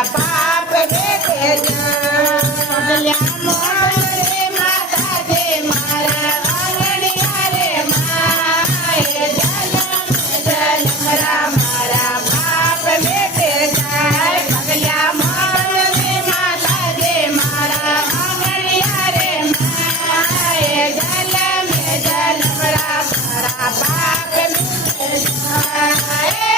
મારા પાપ બેઠે પગલ્યા મોડે માતાજી મારા આંગણિયા રે માએ જલમ મારા પાપ બેઠે જાય પગલ્યા મોડે માતાજી મારા આંગણિયા રે માએ જલમ મારા પાપ બેઠે જાય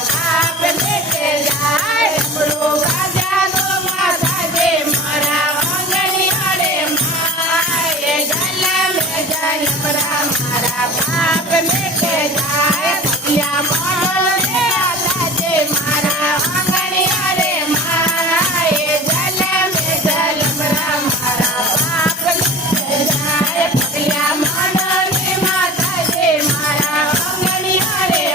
પાપ બેઠે જાય બળો ગાજાનો માતાજી મારા આંગણિયા રે માએ જલમ મારા પાપ બેઠે જાય પગલ્યા મોડે માતાજી મારા આંગણિયા રે માએ જલમ મારા પાપ બેઠે જાય પગલ્યા મોડે માતાજી મારા આંગણિયા રે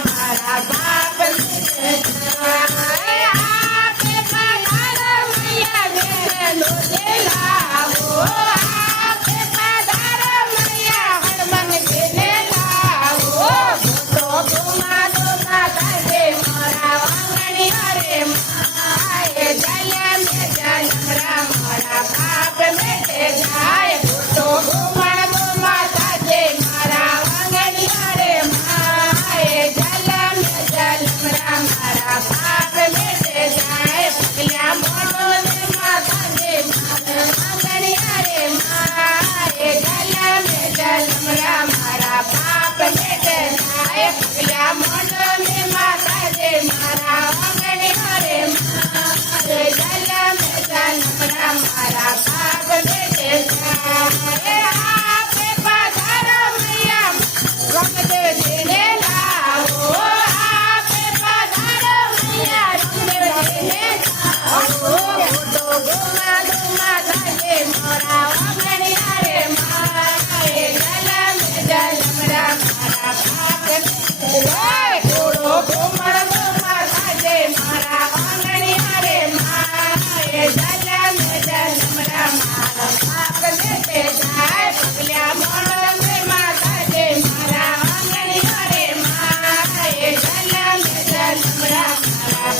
મારા બાપ આપે પધાર મૈયા લાવો આપે પધાર મૈયા હનુમાનજીને લાવો તો ગુમાનો માતાજી મારા આંગણિયા રે માએ જલમ મારા બાપ બેઠે જાય તો ગુમાનો માતાજી મારા આંગણિયા રે મારા પાપ બેઠે જાય પગલ્યા મોડે માતાજી આંગણિયા રે માએ જલમ મારા પાપ બેઠે જાય પગલ્યા મોડે માતાજી મારા આંગણિયા રે માએ જલમ મારા પાપ બેઠે જાય આપે પધાર મૈયા રંગદેવજીને લાવો મારા આંગણિયા રે માએ જલમ મારા પાપ થોડો ઘુમડો માતાજી મારા આંગણિયા રે માએ જલમ મારા પાપ બેઠે જાય પગલ્યા મોડે માતાજી મારા આંગણિયા રે માએ જલમ મારા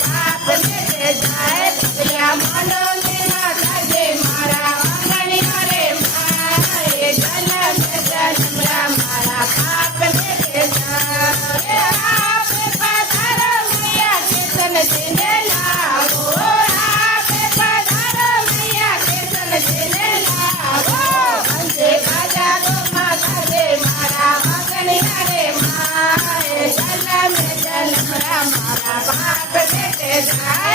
પાપ બેઠે જાય પગલ્યા મોડે માતાજી મારા આંગણિયા રે માએ જલમ મારા પાપ બેઠે જાય આપે પધાર મૈયા કીર્તનજીને લાવો આપે પધાર મૈયા કીર્તનજીને લાવો અંતે ગાજાનો માતાજી મારા આંગણિયા રે માએ જલમ મારા પાપ બેઠે જાય